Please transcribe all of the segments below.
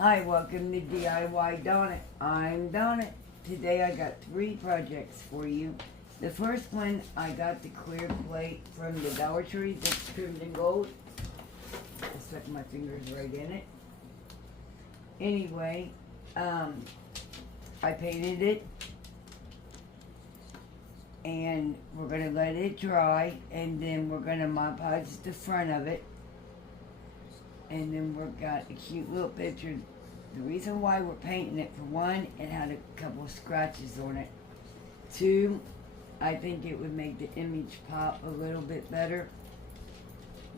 Hi, welcome to DIY Donna. I'm Donna. Today I got 3 projects for you. The first one, I got the clear plate from the Dollar Tree that's trimmed in gold. I stuck my fingers right in it. Anyway, I painted it. And we're going to let it dry. And then we're going to Mod Podge the front of it. And then we've got a cute little picture. The reason why we're painting it, for one, it had a couple of scratches on it. 2, I think it would make the image pop a little bit better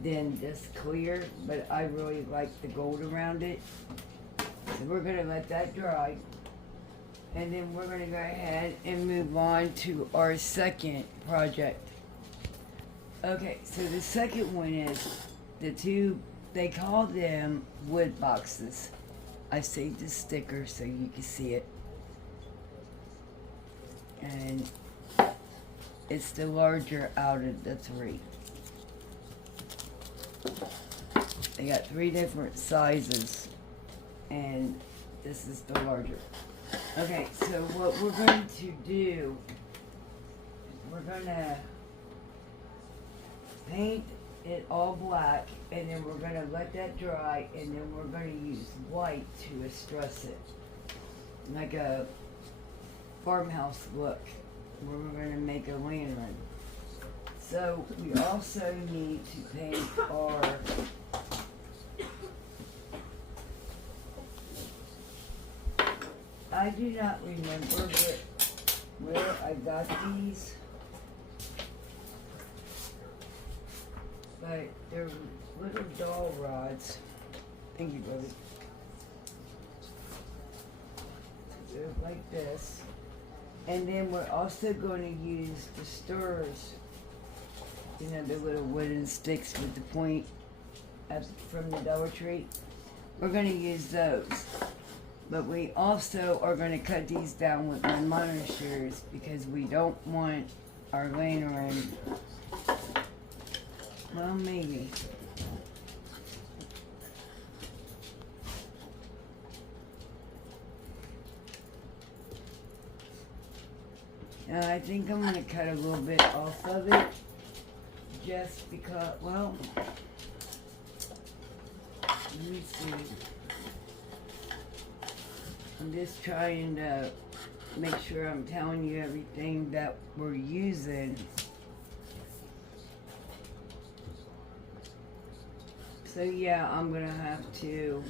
than just clear, but I really like the gold around it. So we're gonna let that dry. And then we're gonna go ahead and move on to our second project. Okay, so the second one is the 2, they call them wood boxes. I saved the sticker so you can see it. And it's the larger out of the 3. They got 3 different sizes, and this is the larger. Okay, so what we're going to do, we're gonna paint it all black, and then we're gonna let that dry, and then we're gonna use white to distress it, like a farmhouse look, where we're gonna make a lantern. So we also need to paint our I do not remember where I got these, but they're little doll rods. Thank you, brother. They're like this. And then we're also going to use the stirrers. You know, the little wooden sticks with the point from the Dollar Tree. We're going to use those. But we also are going to cut these down with my monitor shears because we don't want our lantern. Well, maybe. Now, I think I'm going to cut a little bit off of it. Just because, well, let me see. I'm just trying to make sure I'm telling you everything that we're using. So yeah, I'm gonna have to,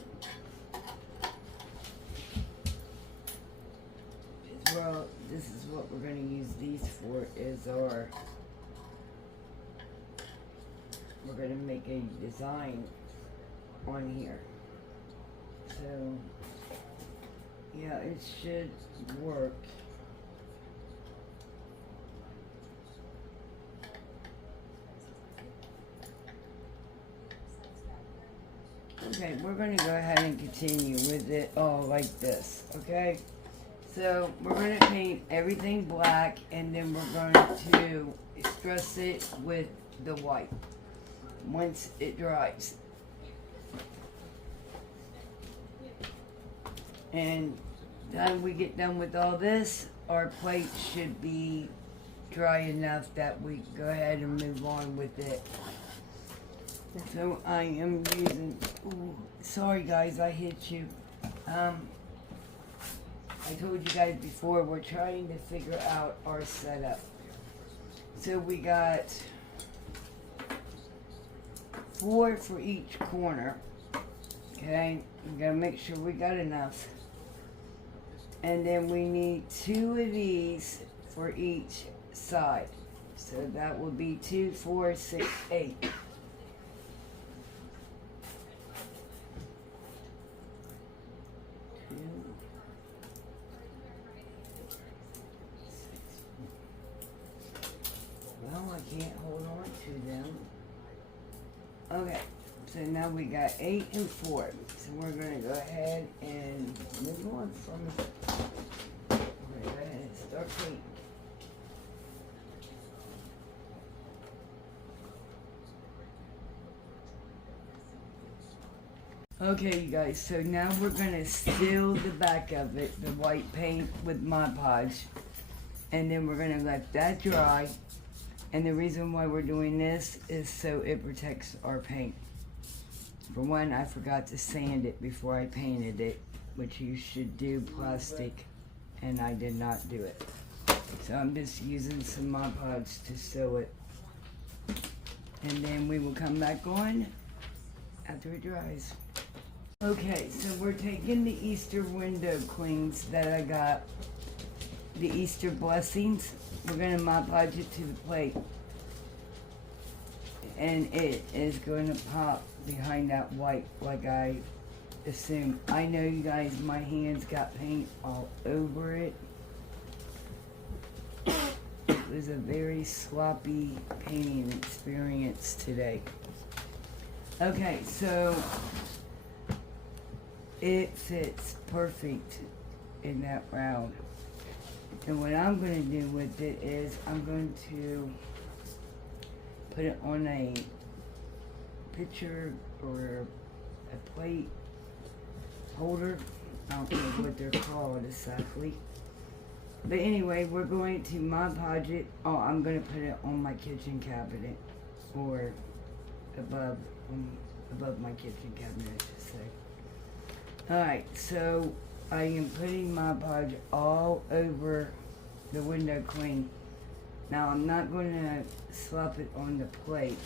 well, this is what we're gonna use these for, is we're gonna make a design on here. So yeah, it should work. Okay, we're going to go ahead and continue with it all like this, okay? So we're going to paint everything black, and then we're going to distress it with the white once it dries. And then we get done with all this, our plate should be dry enough that we go ahead and move on with it. So I am using, ooh, sorry guys, I hit you. I told you guys before, we're trying to figure out our setup. So we got 4 for each corner. Okay, we gotta make sure we got enough. And then we need 2 of these for each side. So that will be 2, 4, 6, 8. Well, I can't hold on to them. Okay, so now we got 8 and 4. So we're going to go ahead and move on from, we're going to go ahead and start painting. Okay, you guys, so now we're gonna seal the back of it, the white paint with Mod Podge, and then we're gonna let that dry. And the reason why we're doing this is so it protects our paint. For one, I forgot to sand it before I painted it, which you should do plastic, and I did not do it. So I'm just using some Mod Podge to seal it. And then we will come back on after it dries. Okay, so we're taking the Easter window clings that I got, the Easter blessings. We're gonna Mod Podge it to the plate. And it is going to pop behind that white like I assumed. I know you guys, my hands got paint all over it. It was a very sloppy painting experience today. Okay, so it fits perfect in that round. And what I'm going to do with it is I'm going to put it on a pitcher or a plate holder. I don't know what they're called exactly. But anyway, we're going to Mod Podge it. Oh, I'm going to put it on my kitchen cabinet, or above my kitchen cabinet, I should say. Alright, so I am putting Mod Podge all over the window cling. Now I'm not going to slap it on the plate.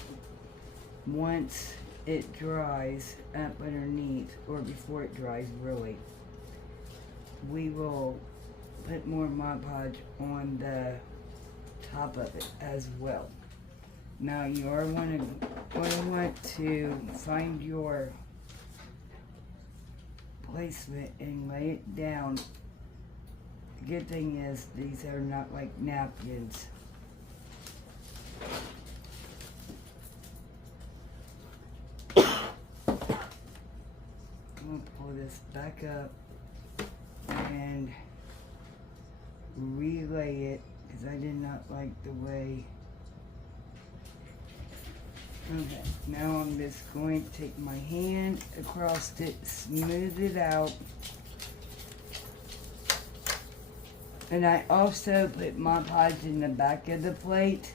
Once it dries up underneath, or before it dries really, we will put more Mod Podge on the top of it as well. Now you are going to want to find your placement and lay it down. The good thing is these are not like napkins. I'm going to pull this back up and relay it because I did not like the way. Okay, now I'm just going to take my hand across it, smooth it out. And I also put Mod Podge in the back of the plate.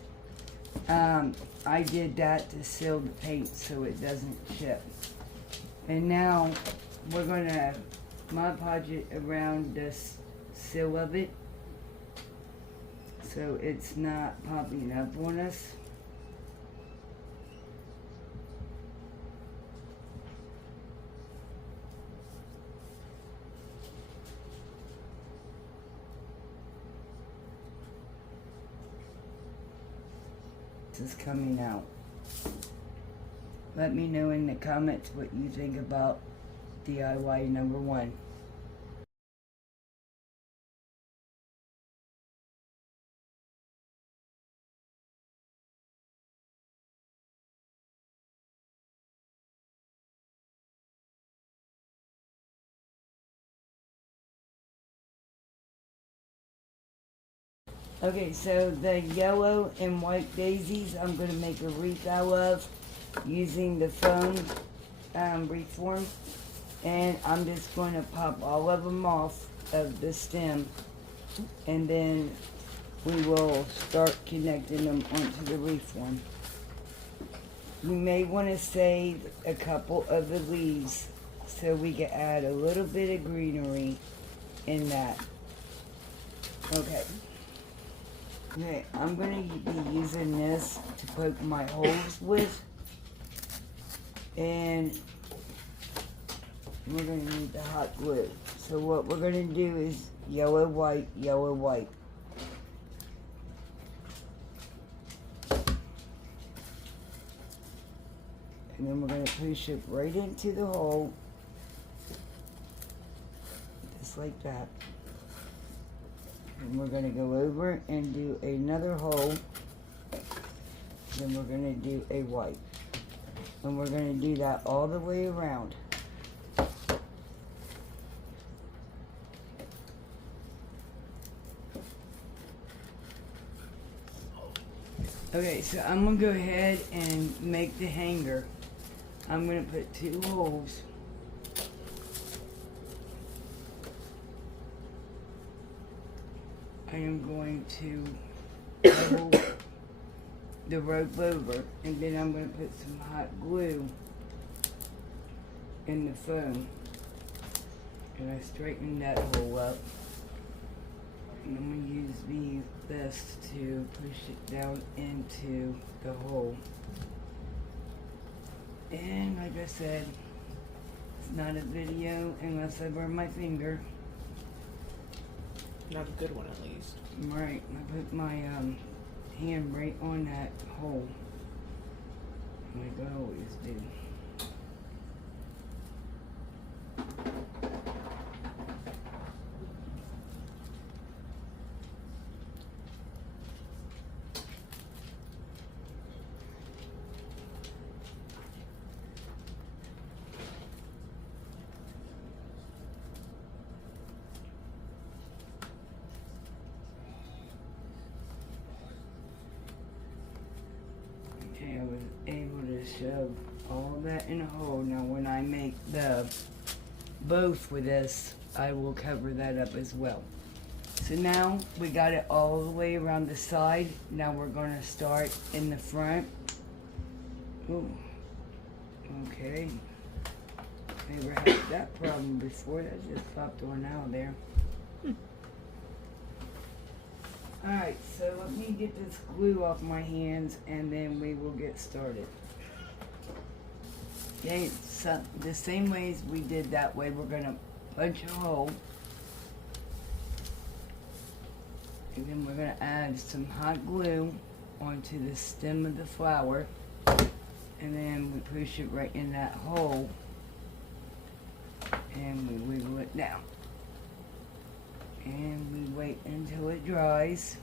I did that to seal the paint so it doesn't chip. And now we're going to Mod Podge it around the seal of it so it's not popping up on us. Is coming out. Let me know in the comments what you think about DIY number 1. Okay, so the yellow and white daisies I'm going to make a wreath out of using the foam reform, and I'm just going to pop all of them off of the stem, and then we will start connecting them onto the reform. We may want to save a couple of the leaves so we can add a little bit of greenery in that. Okay. Okay, I'm going to be using this to poke my holes with, and we're going to need the hot glue. So what we're going to do is yellow, white, yellow, white. And then we're going to push it right into the hole, just like that. And we're going to go over and do another hole. Then we're going to do a white. And we're going to do that all the way around. Okay, so I'm going to go ahead and make the hanger. I'm going to put 2 holes I am going to roll the rope over, and then I'm going to put some hot glue in the foam. And I straighten that hole up. And I'm going to use this to push it down into the hole. And like I said, it's not a video unless I burn my finger. Not a good one, at least. Right, I put my hand right on that hole, like I always do. I was able to shove all that in a hole. Now when I make the bow for this, I will cover that up as well. So now we got it all the way around the side. Now we're going to start in the front. Ooh. Okay. Never had that problem before. That just popped on out there. Alright, so let me get this glue off my hands and then we will get started. Okay, so the same ways we did that way, we're going to punch a hole. And then we're going to add some hot glue onto the stem of the flower. And then we push it right in that hole. And we wiggle it down. And we wait until it dries.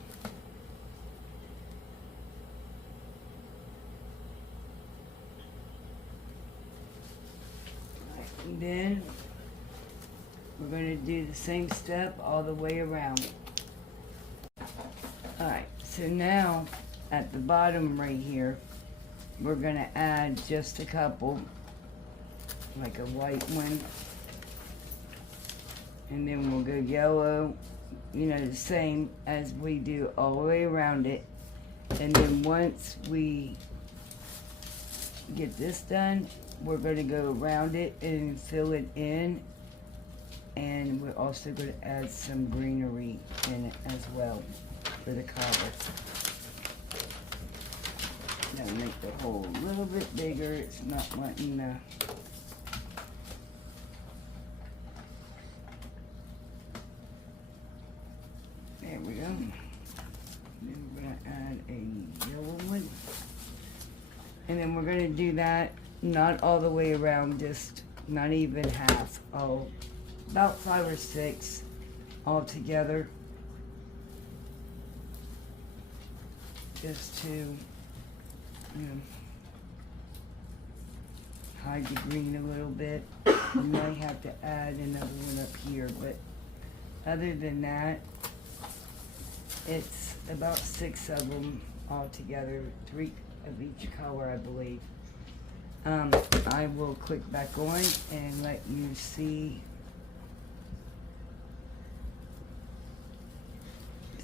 Right, and then we're going to do the same step all the way around. Alright, so now at the bottom right here, we're going to add just a couple, like a white one. And then we'll go yellow, you know, the same as we do all the way around it. And then once we get this done, we're going to go around it and fill it in. And we're also going to add some greenery in it as well for the collar. Now make the hole a little bit bigger. It's not wanting to... There we go. Then we're going to add a yellow one. And then we're going to do that not all the way around, just not even half. Oh, about 5 or 6 all together. Just to, you know, hide the green a little bit. You might have to add another one up here, but other than that, it's about 6 of them all together, 3 of each color, I believe. I will click back on and let you see.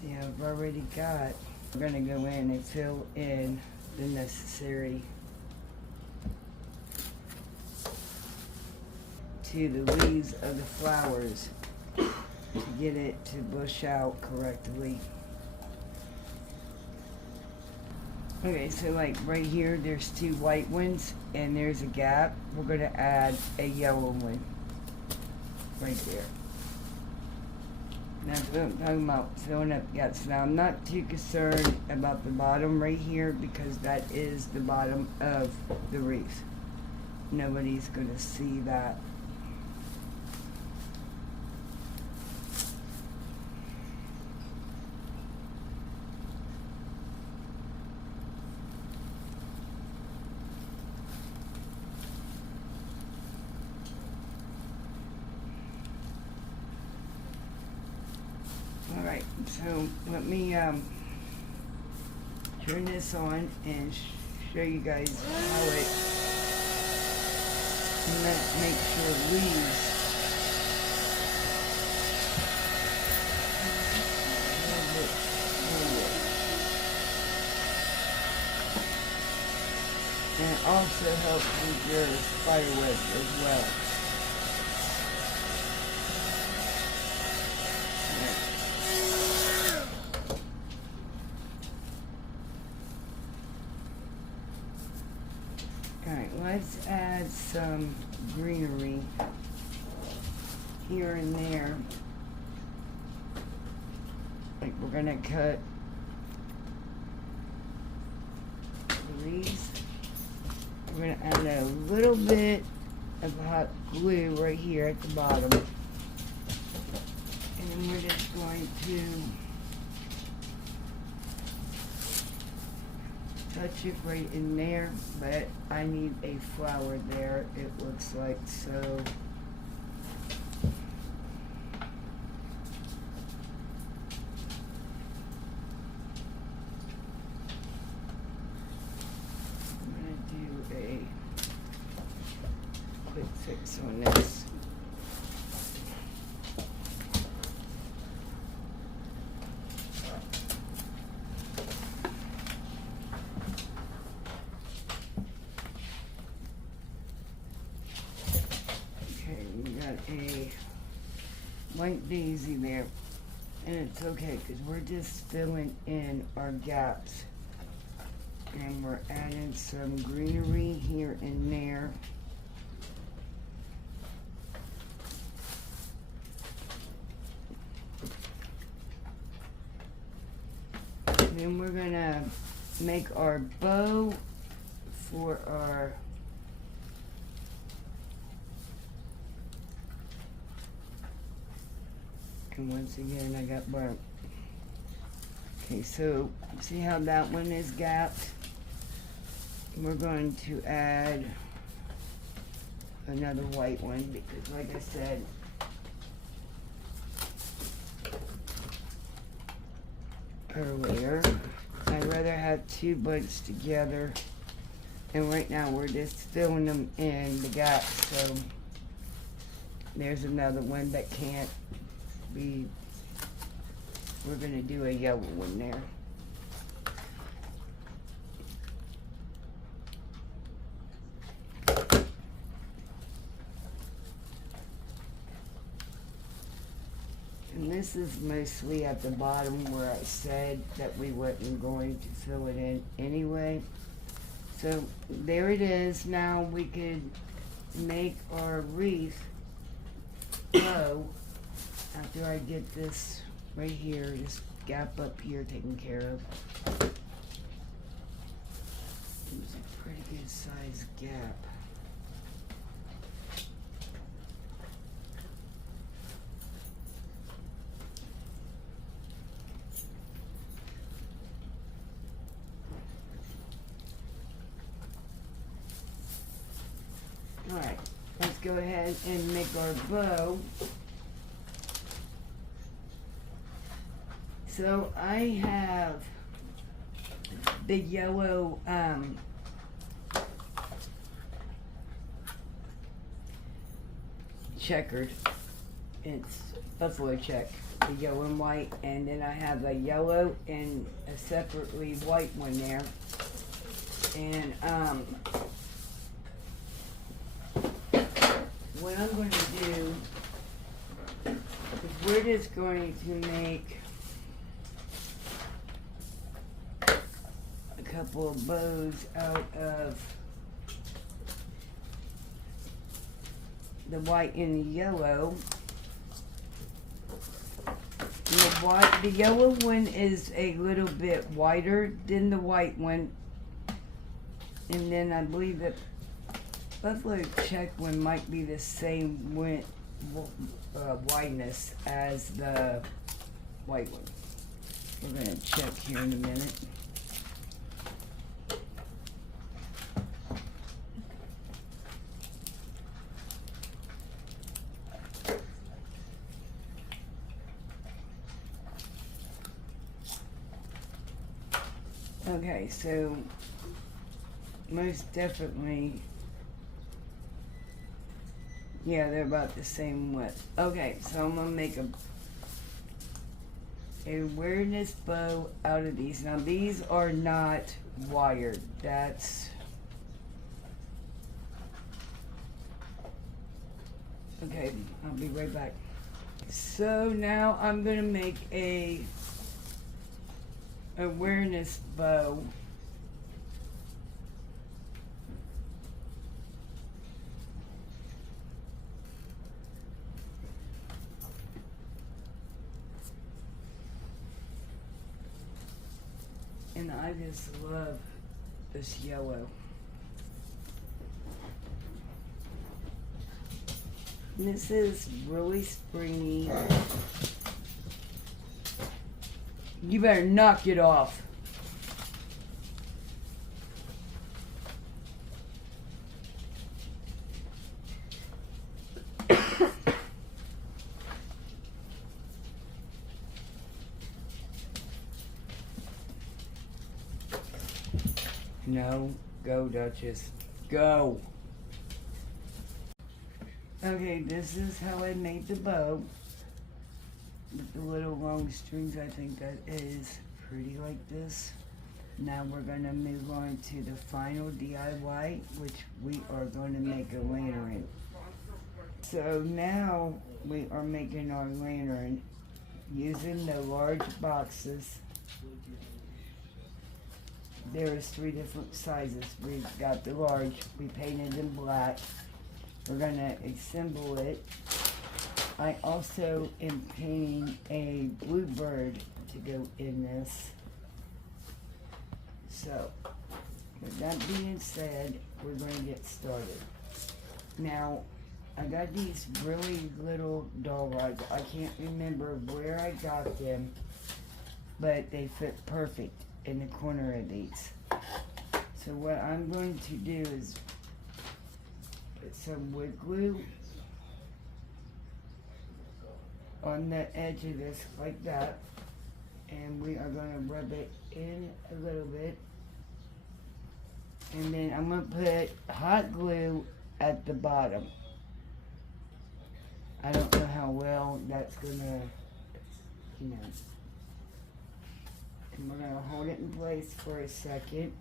See, I've already got. We're going to go in and fill in the necessary to the leaves of the flowers to get it to bush out correctly. Okay, so like right here, there's 2 white ones, and there's a gap. We're going to add a yellow one right there. Now, I'm talking about filling up gaps. Now, I'm not too concerned about the bottom right here because that is the bottom of the wreath. Nobody's going to see that. Alright, so let me turn this on and show you guys how it, make sure it leaves a little also helps with your spider web as well. Alright, let's add some greenery here and there. Like we're gonna cut these. We're gonna add a little bit of hot glue right here at the bottom. And then we're just going to touch it right in there, but I need a flower there, it looks like, so I'm gonna do a quick fix on this. A white daisy there, and it's okay because we're just filling in our gaps, and we're adding some greenery here and there. And then we're gonna make our bow for our and once again I got burnt. Okay, so see how that one is gapped? We're going to add another white one because like I said, earlier, I'd rather have two buds together, and right now we're just filling them in the gaps, so there's another one that can't be, we're gonna do a yellow one there. And this is mostly at the bottom where I said that we wasn't going to fill it in anyway. So there it is. Now we could make our wreath bow after I get this right here, this gap up here taken care of. It was a pretty good sized gap. Alright, let's go ahead and make our bow. So I have the yellow checkered. It's buffalo check, the yellow and white, and then I have a yellow and a separately white one there. And what I'm going to do is we're just going to make a couple of bows out of the white and the yellow. And the yellow one is a little bit wider than the white one, and then I believe that buffalo check one might be the same wideness as the white one. We're going to check here in a minute. Okay, so most definitely, yeah, they're about the same width. Okay, so I'm gonna make a awareness bow out of these. Now these are not wired. That's Okay, I'll be right back. So now I'm gonna make a awareness bow. And I just love this yellow. This is really springy. You better knock it off. No, go Duchess, go. Okay, this is how I made the bow. With the little long strings, I think that is pretty like this. Now we're gonna move on to the final DIY, which we are going to make a lantern. So now we are making our lantern using the large boxes. There is 3 different sizes. We've got the large, we painted in black. We're gonna assemble it. I also am painting a bluebird to go in this. So, with that being said, we're going to get started. Now, I got these really little doll rods. I can't remember where I got them, but they fit perfect in the corner of these. So what I'm going to do is put some wood glue on the edge of this like that, and we are going to rub it in a little bit, and then I'm going to put hot glue at the bottom. I don't know how well that's going to, you know, and we're going to hold it in place for a second.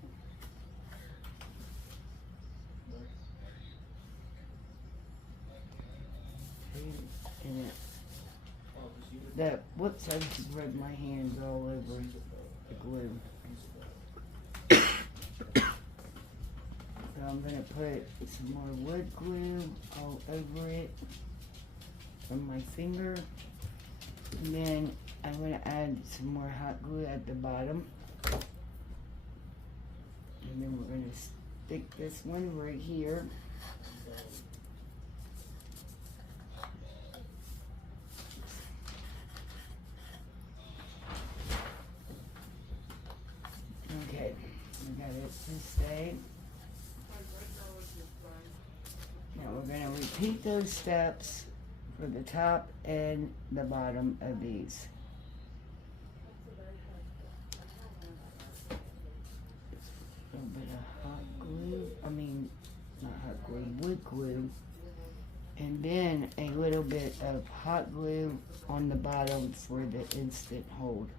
And whoops, I just rubbed my hands all over the glue. So I'm going to put some more wood glue all over it from my finger. And then I'm going to add some more hot glue at the bottom. And then we're going to stick this one right here. Okay, we got it to stay. Now we're going to repeat those steps for the top and the bottom of these. A little bit of hot glue, not hot glue, wood glue. And then a little bit of hot glue on the bottom for the instant hold.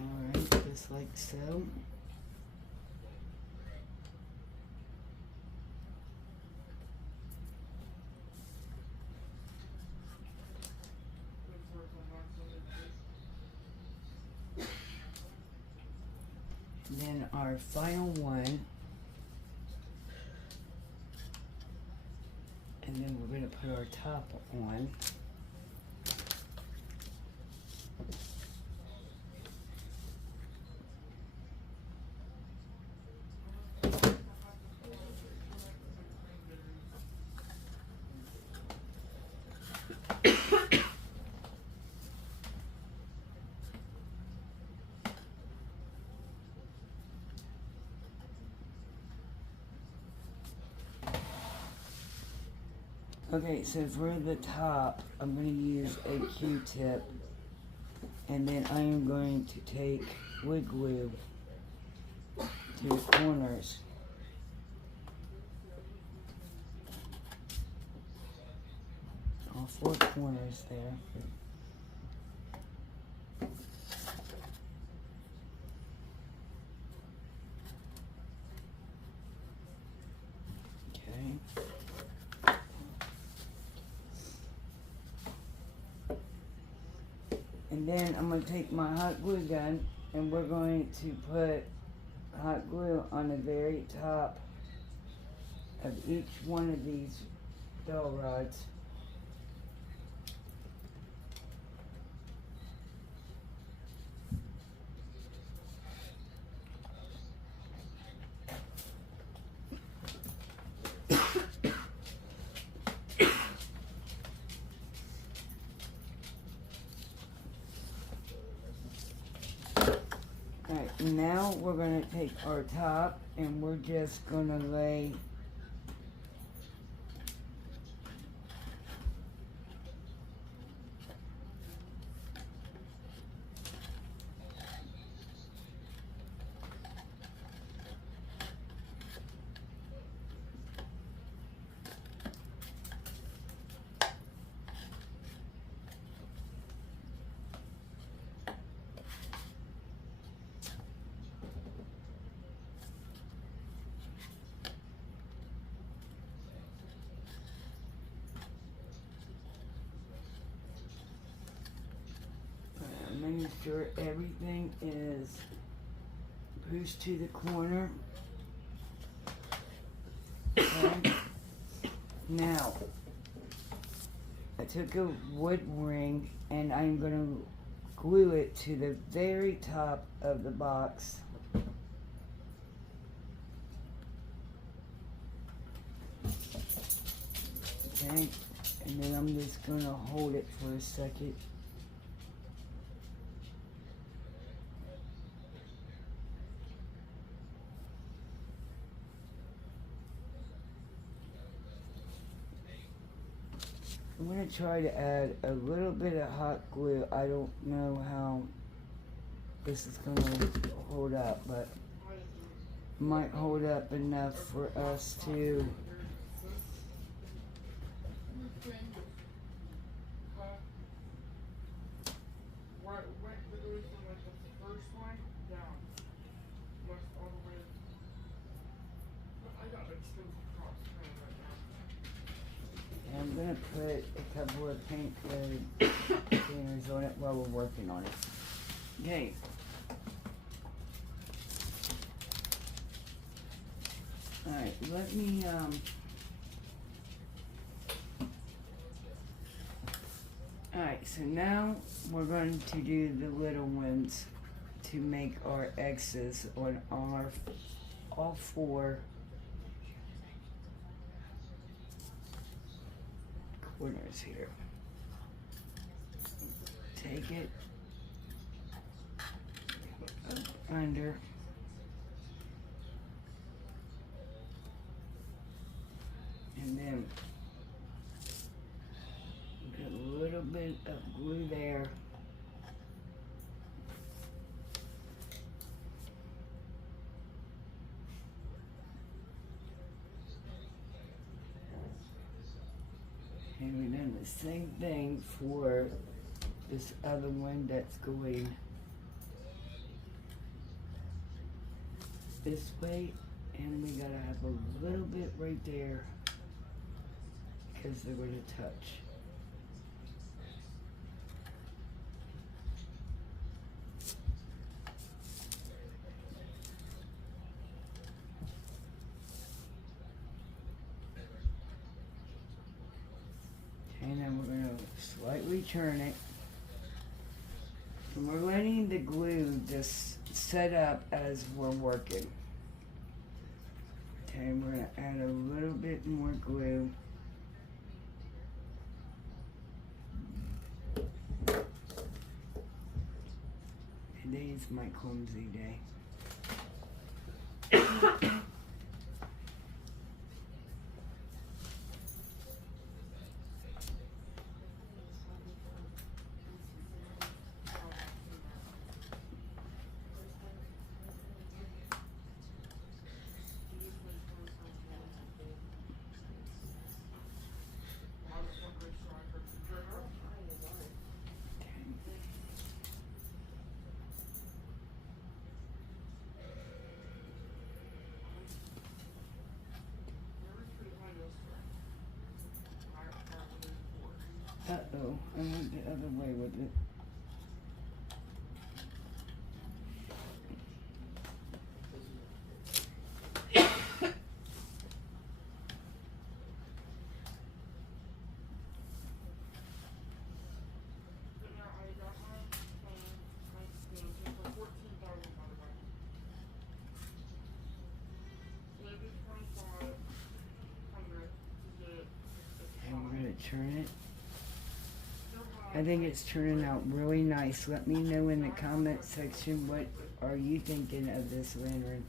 Alright, just like so. Then our final one, and then we're going to put our top on. Okay, so for the top, I'm going to use a Q-tip, and then I am going to take wood glue to the corners. All 4 corners there. Okay. And then I'm going to take my hot glue gun and we're going to put hot glue on the very top of each one of these dowel rods. Alright, now we're going to take our top and we're just going to lay making sure everything is pushed to the corner. Okay. Now, I took a wood ring and I'm going to glue it to the very top of the box. Okay, and then I'm just going to hold it for a second. I'm going to try to add a little bit of hot glue. I don't know how this is going to hold up, but it might hold up enough for us to I'm going to put a couple of paint cleaners on it while we're working on it. Okay. Alright, let me, alright, so now we're going to do the little ones to make our X's on all four corners here. Take it up under, and then get a little bit of glue there. And we've done the same thing for this other one that's going this way, and we gotta have a little bit right there because they're gonna touch. And then we're going to slightly turn it. And we're letting the glue just set up as we're working. Okay, and we're going to add a little bit more glue. Today's my clumsy day. Uh-oh, I went the other way with it. turn it. I think it's turning out really nice. Let me know in the comment section what are you thinking of this lantern.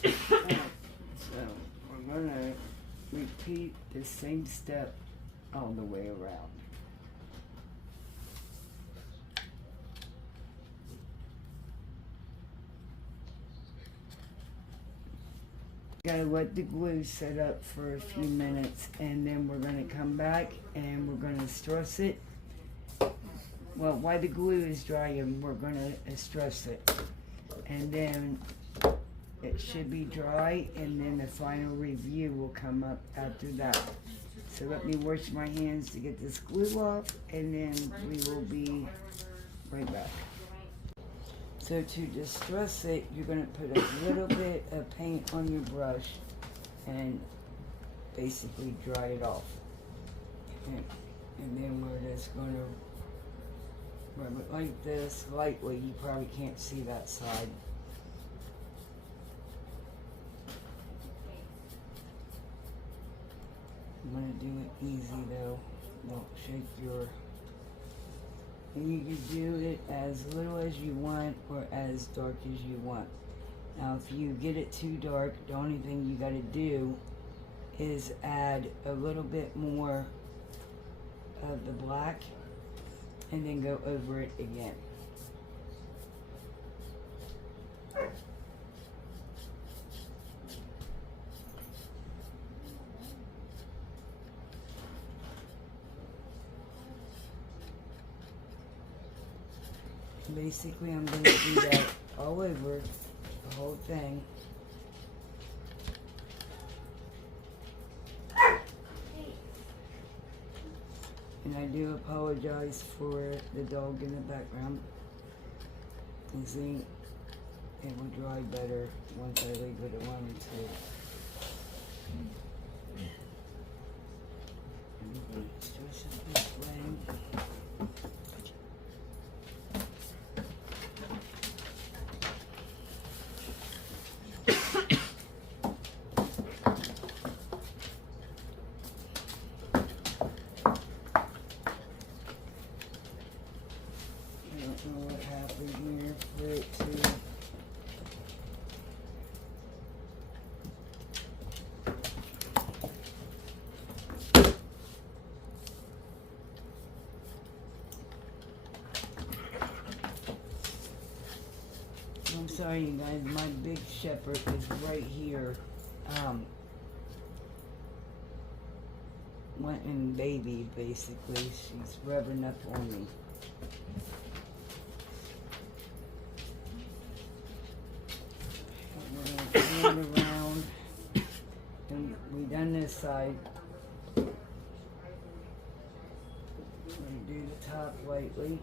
So we're gonna repeat the same step all the way around. Gotta let the glue set up for a few minutes, and then we're gonna come back and we're gonna stress it. Well, while the glue is drying, we're gonna stress it, and then it should be dry, and then the final review will come up after that. So let me wash my hands to get this glue off, and then we will be right back. So to distress it, you're going to put a little bit of paint on your brush and basically dry it off. And then we're just going to rub it like this, lightly. You probably can't see that side. I'm going to do it easy though. Don't shake your... And you can do it as little as you want or as dark as you want. Now if you get it too dark, the only thing you got to do is add a little bit more of the black and then go over it again. Basically, I'm going to do that all over the whole thing. And I do apologize for the dog in the background. You see, it will dry better once I leave it alone too. I'm going to stress it this way. What happened here for it to I'm sorry you guys, my big shepherd is right here wanting baby basically. She's rubbing up on me. Turn it around, and we done this side. I'm going to do the top lightly.